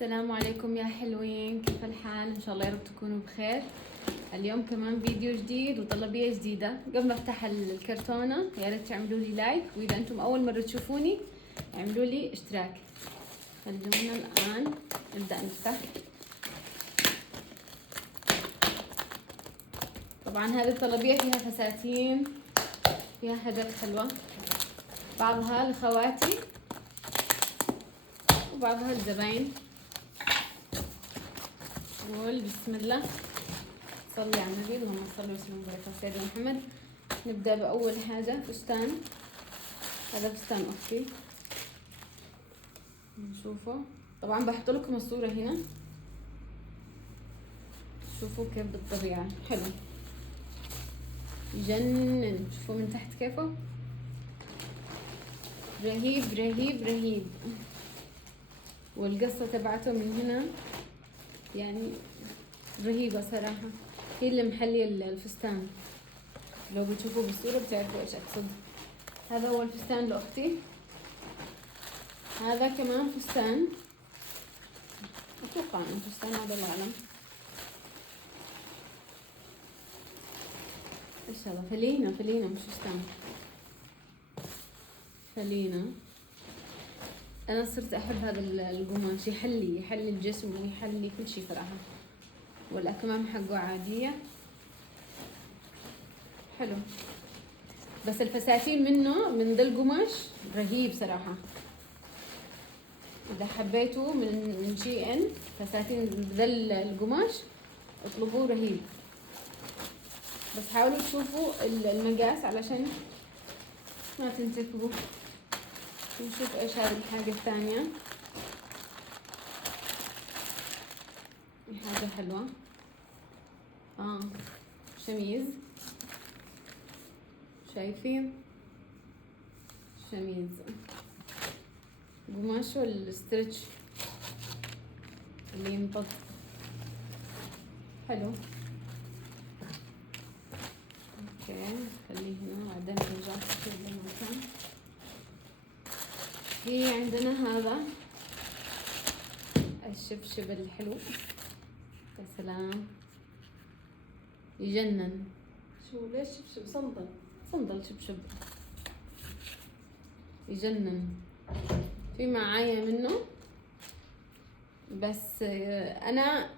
السلام عليكم يا حلوين، كيف الحال؟ ان شاء الله يا رب تكونوا بخير. اليوم كمان فيديو جديد وطلبية جديدة. قبل ما افتح الكرتونة يا ريت تعملوا لي لايك، واذا انتم اول مرة تشوفوني اعملوا لي اشتراك. خلونا الان نبدأ نفتح. طبعا هذه الطلبية فيها فساتين، فيها حاجات حلوة، بعضها لخواتي وبعضها للزباين. نقول بسم الله، صلي على النبي، اللهم صل وسلم وبارك على سيدنا محمد. نبدأ بأول حاجة فستان. هذا فستان أختي، نشوفه. طبعا بحط لكم الصورة هنا، شوفوا كيف بالطبيعة حلو يجنن. شوفوا من تحت كيفه رهيب رهيب رهيب. والقصة تبعته من هنا يعني رهيبة صراحة، هي اللي محلية الفستان. لو بتشوفوا بالصورة بتعرفوا ايش اقصد. هذا هو الفستان لأختي. هذا كمان فستان، اتوقع انه فستان، هذا الله اعلم. ايش هذا؟ فلينة مش فستان، فلينة. انا صرت احب هذا القماش، يحلي الجسم ويحلي كل شيء صراحة. والاكمام حقه عادية، حلو. بس الفساتين منه من ذا القماش رهيب صراحة. إذا حبيتوا من GN فساتين ذا القماش اطلبوه، رهيب. بس حاولوا تشوفوا المقاس علشان ما تنتكبوا. نشوف ايش هذه الحاجة الثانية. حاجة حلوة، شميز. شايفين شميز قماش والستريتش اللي ينطق، حلو. اوكي خليه هنا بعدين نرجع نشوف المكان. في عندنا هذا الشبشب الحلو، يا سلام يجنن. شو ليش شبشب؟ صندل شبشب يجنن. في معايا منه، بس انا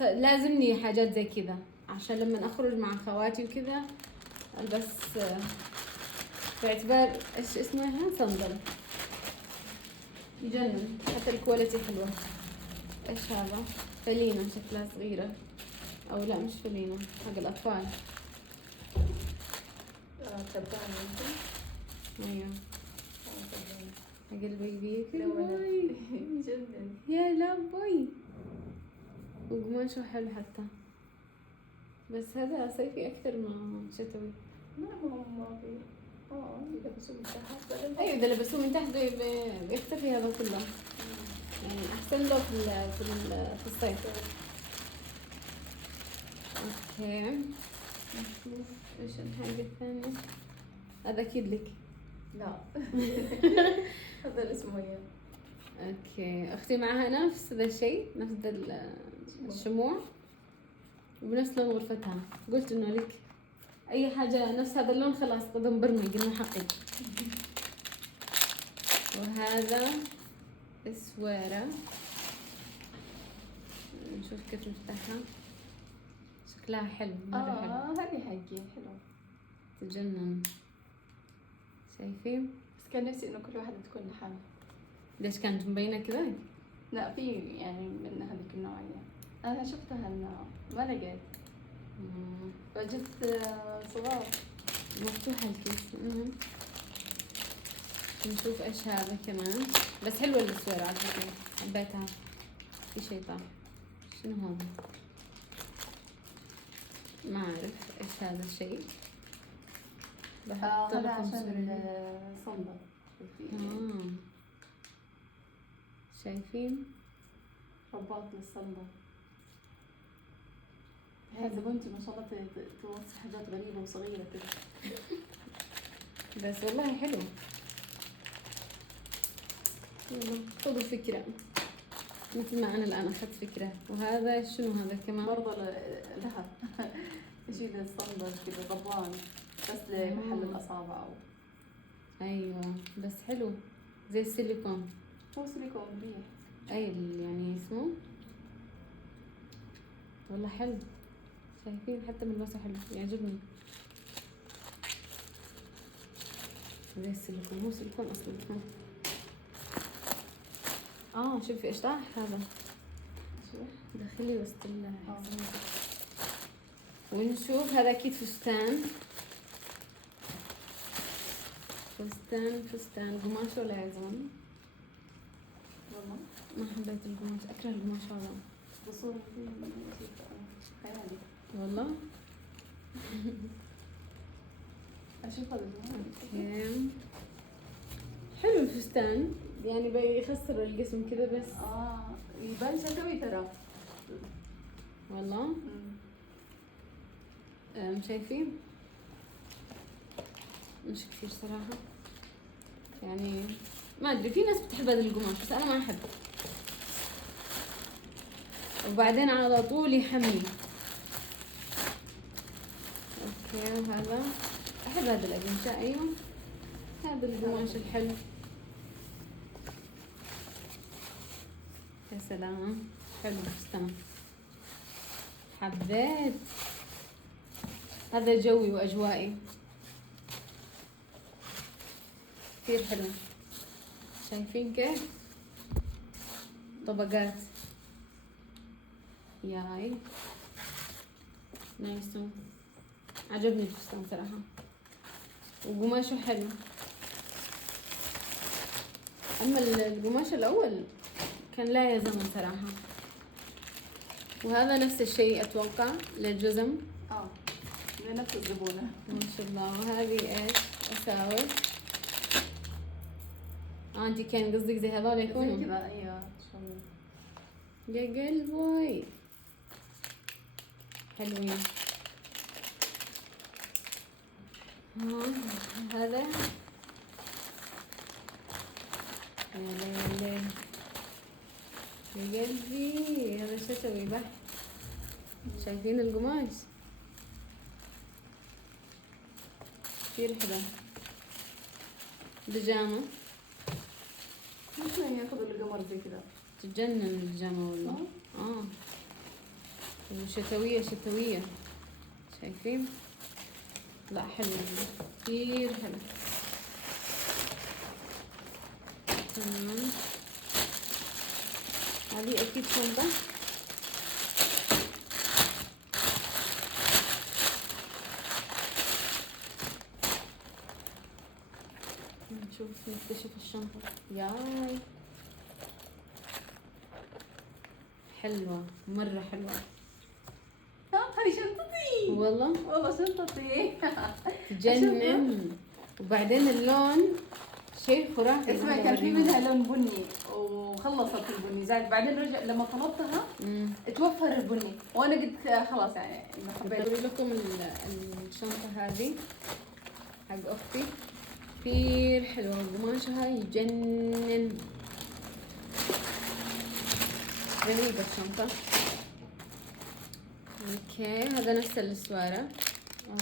لازمني حاجات زي كذا عشان لما اخرج مع خواتي وكذا. بس باعتبار ايش اسمها، صندل يجنن، حتى الكواليتي حلوة. ايش هذا؟ فلينة شكلها صغيرة، او لا مش فلينة، حق الاطفال. تبعني انت؟ ايوه حق البيبي لا بوي. جدا. يا لا بوي، وقماشه حلو حتى. بس هذا صيفي اكثر ما شتوي. ما في يلبسوا من تحت. ايوه اذا لبسوه من تحت بيختفي هذا كله، يعني احسن له في الصيف. اوكي نشوف ايش الحاجة الثانية. هذا اكيد لك. لا هذا الاسمه اياه. اوكي اختي معها نفس ذا الشيء، نفس ذا الشموع وبنفس لون غرفتها. قلت انه لك اي حاجة نفس هذا اللون خلاص قدم برمج انه حقي. وهذا اسوارة، نشوف كيف نفتحها. شكلها حلو مرة حلو، هذه حقي حلو تجنن. شايفين؟ بس كان نفسي انه كل واحدة تكون لحالها. ليش كانت مبينة كذا؟ لا في يعني من هذيك النوعية، انا شفتها انه ما لقيت فجبت صغار. مفتوحة الكيس. نشوف ايش هذا كمان. بس حلوة الاسوارة على فكرة، حبيتها. في شيء طاح، شنو هذا؟ ما اعرف ايش هذا الشيء. بحط هذا لكم عشان صورة. الصندل. شايفين؟ رباط للصندل. هذا بنتي ما شاء الله توصي حاجات غريبة وصغيرة كده. بس والله حلو. يلا خذوا فكرة. مثل ما انا الان اخذت فكره. وهذا شنو هذا كمان؟ برضه لها شيء الصندل كذا ضبان بس لمحل الأصابع ايوه بس حلو زي السيليكون. هو سيليكون مريح. اي يعني اسمه والله حلو. شايفين حتى ملبسه حلو يعجبني. زي السيليكون، هو سيليكون اصلا. شوفي ايش راح هذا. شو؟ دخلي وسط ونشوف هذا اكيد فستان. فستان قماش ولا يزن؟ والله ما حبيت القماش، اكره القماش هذا. بصورة خيالي والله. أشوف هذا اوكي حلو الفستان، يعني بيخسر الجسم كذا بس. يبان شتوي ترى. والله شايفين مش كثير صراحة، يعني ما ادري، في ناس بتحب هذا القماش بس انا ما احب. وبعدين على طول يحمي. اوكي وهذا احب هذا القماشة. ايوه هذا القماش الحلو. يا سلام حلو الفستان، حبيت. هذا جوي واجوائي كثير حلو. شايفين كيف طبقات؟ ياي نايسو، عجبني الفستان صراحة وقماشه حلو. اما القماش الاول كان لا يزن صراحة. وهذا نفس الشيء اتوقع للجزم. لنفس الزبونة ما شاء الله. وهذه ايش؟ اساور. انتي كان قصدك زي هذول يكونوا زي كذا. ايوه يا قلبي حلوين. هذا يا ليلي يا قلبي، هذا شتوي بحت. شايفين القماش كثير حلو. بيجامة مش يعني ياخذ القمر زي كذا تتجنن البيجامة والله. وشتوية شايفين؟ لا حلو كثير حلو. تمام هذه اكيد شنطة. نشوف نكتشف الشنطة. ياي حلوة مرة حلوة. هذه شنطتي والله شنطتي تجنن. وبعدين اللون شيء خرافي. اسمعي كان في منها لون بني وخلصت البني زاد، بعدين رجع لما طلبتها توفر البني وانا قلت خلاص يعني ما حبيت. بوري لكم الشنطة هذه حق اختي كثير حلوة وقماشها يجنن. رهيبة الشنطة. اوكي هذا نفس السوارة.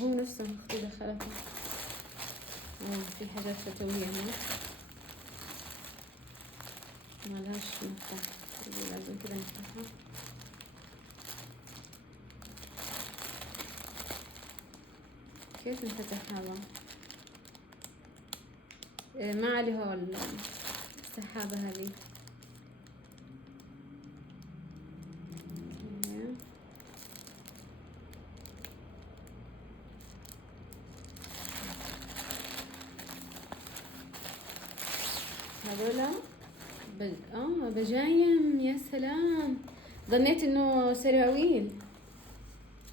هو نفسه اختي دخلته. في حاجات شتوية هنا ما لهاش مفتاح، لازم كذا نفتحها. كيف نفتح هذا؟ ما عليه هو السحابة هذه. هذولا بجايم. يا سلام ظنيت انه سراويل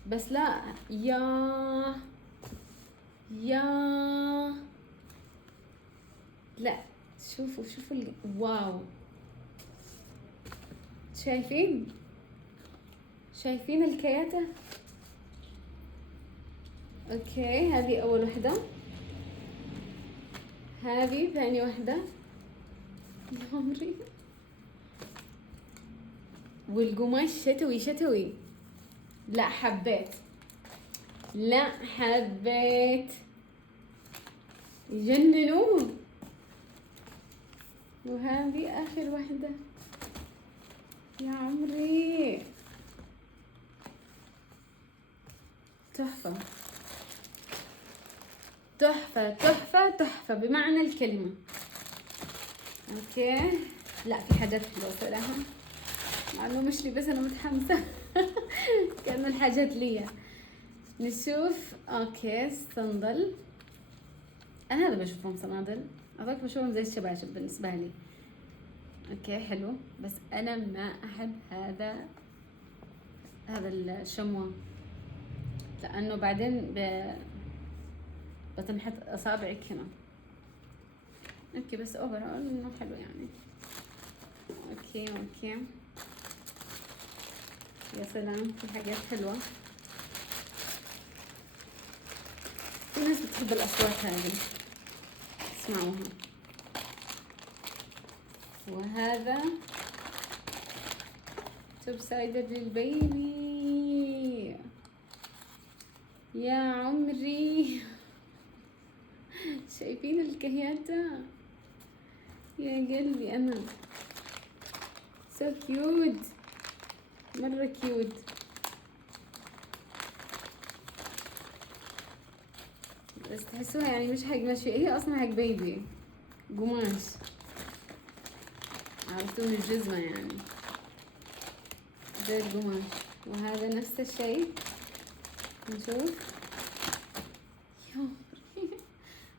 بس لا. يا لا شوفوا واو. شايفين الكياتة. اوكي هذه اول وحدة، هذه ثاني وحدة. يا عمري والقماش شتوي شتوي. لا حبيت، لا حبيت، يجننون. وهذه اخر واحدة يا عمري، تحفة تحفة تحفة تحفة بمعنى الكلمة. اوكي، لا في حاجات حلوة صراحة، مع انه مش لي بس انا متحمسة. كأنه الحاجات لي. نشوف. اوكي صندل، انا هذا بشوفهم صنادل، هذاك بشوفهم زي الشباشب بالنسبة لي. اوكي حلو، بس انا ما احب هذا الشموع، لانه بعدين بتنحط اصابعك هنا. اوكي بس اوفر انه حلو يعني. اوكي يا سلام، في حاجات حلوة. في ناس بتحب الاصوات هذه، اسمعوها. وهذا توب سايدر للبيبي يا عمري. شايفين الكهياتا يا قلبي، انا سو كيوت، مرة كيوت. بس تحسوها يعني مش حق مشي، هي اصلا حق بيبي، قماش، عرفتوا من الجزمة يعني زي القماش. وهذا نفس الشيء، نشوف.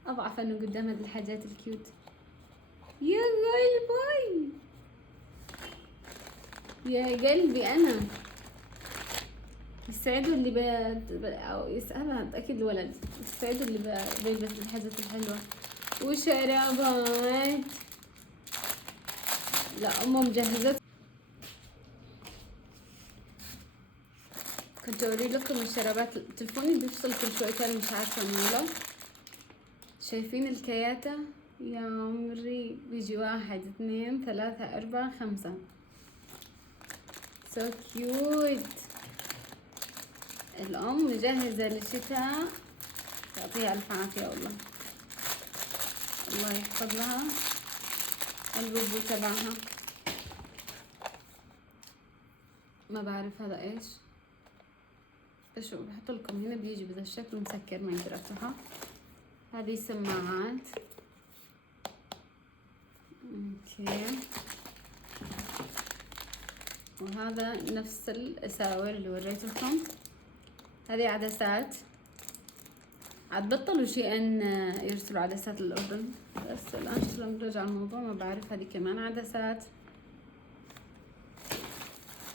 اضعف انه قدام هذه الحاجات الكيوت يا قلبي، يا قلبي. انا السعيدة اللي أو يسألها أكيد الولد، السعيدة اللي بيلبس الحاجات الحلوة. وشرابات، لا أمه مجهزة. كنت أوري لكم الشرابات، تلفوني بيفصل كل شويتين مش عارفة ماله. شايفين الكياتة يا عمري؟ بيجي 1 2 3 4 5. سو كيوت. الأم مجهزة للشتاء، تعطيها ألف عافية والله، الله يحفظ لها البوبو تبعها. ما بعرف هذا ايش، بس شو بحط لكم هنا، بيجي بهذا الشكل مسكر ما يقدر افتحه. هذه سماعات. اوكي، وهذا نفس الاساور اللي وريتكم. هذه عدسات، عاد بطلوا شيئا يرسلوا عدسات للأردن، بس الآن شلون نرجع الموضوع ما بعرف. هذه كمان عدسات.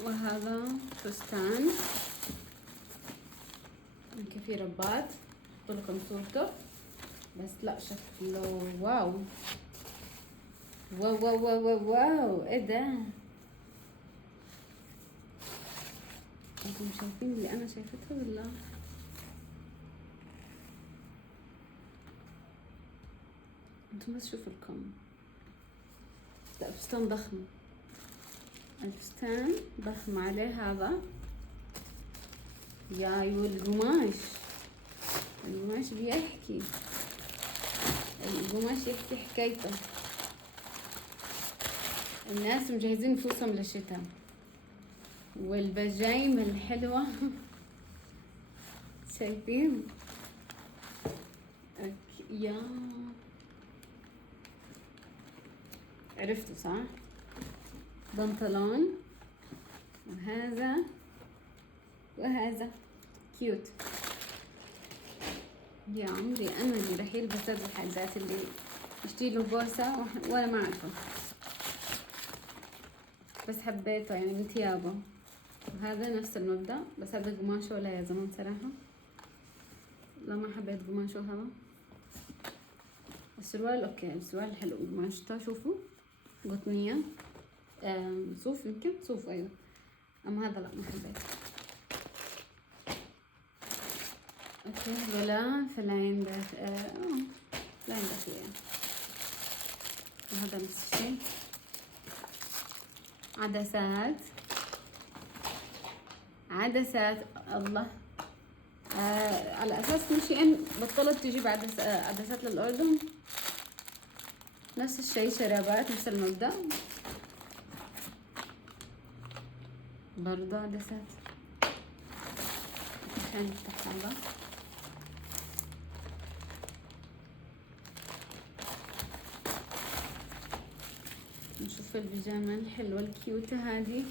وهذا فستان، يمكن في رباط، احط لكم صورته، بس لا شكله واو واو واو واو واو, واو. ايه ده؟ انتم شايفين اللي انا شايفتها ولا؟ انتم بس شوفوا الكم. لا فستان ضخم، الفستان ضخم عليه هذا. ياي والقماش، القماش بيحكي، القماش يحكي حكايته. الناس مجهزين نفوسهم للشتاء. والبجايم الحلوة. شايفين؟ يا عرفتوا صح؟ بنطلون، وهذا وهذا كيوت يا عمري. انا اللي رح يلبس هذه الحاجات اللي يشتري له بوسة ولا ما اعرفه، بس حبيته يعني من ثيابه. وهذا نفس المبدأ، بس هذا قماشه ولا يا زمان صراحة، لا ما حبيت قماشه هذا. السروال اوكي، السروال حلو قماشته، شوفوا قطنية، صوف، يمكن صوف ايوه، اما هذا لا ما حبيت. اوكي هذولا فلاين فلاين داخلية. وهذا نفس الشيء، عدسات عدسات. الله. على اساس كل شيء بطلت تجيب عدسات للاردن. نفس الشيء شرابات نفس المبدأ. برضه عدسات عشان نفتح هذا. نشوف البيجامة الحلوة الكيوتة هذه.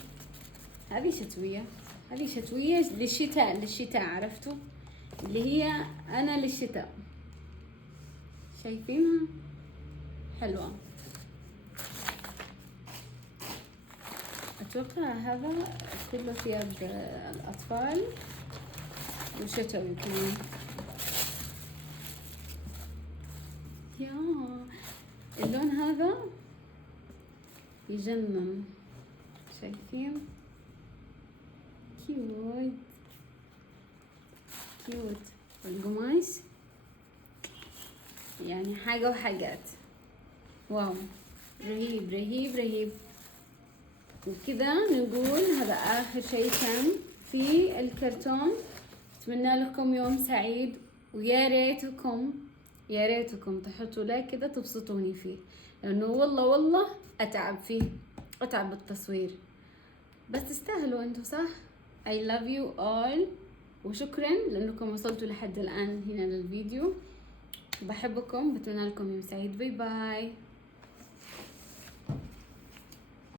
هذه شتوية، هذه شتوية للشتاء، للشتاء عرفتوا اللي هي انا للشتاء. شايفينها حلوة. اتوقع هذا كله ثياب الاطفال وشتوي كمان. يا اللون هذا يجنن، شايفين؟ كيوت كيوت. والقماش يعني حاجة وحاجات. واو رهيب رهيب رهيب. وكذا نقول هذا آخر شيء كان في الكرتون. أتمنى لكم يوم سعيد، ويا ريتكم تحطوا لايك كذا تبسطوني فيه، لأنه والله أتعب فيه، أتعب بالتصوير، بس تستاهلوا انتوا صح؟ I love you all، وشكرا لأنكم وصلتوا لحد الآن هنا للفيديو. بحبكم، بتمنى لكم يوم سعيد. باي باي.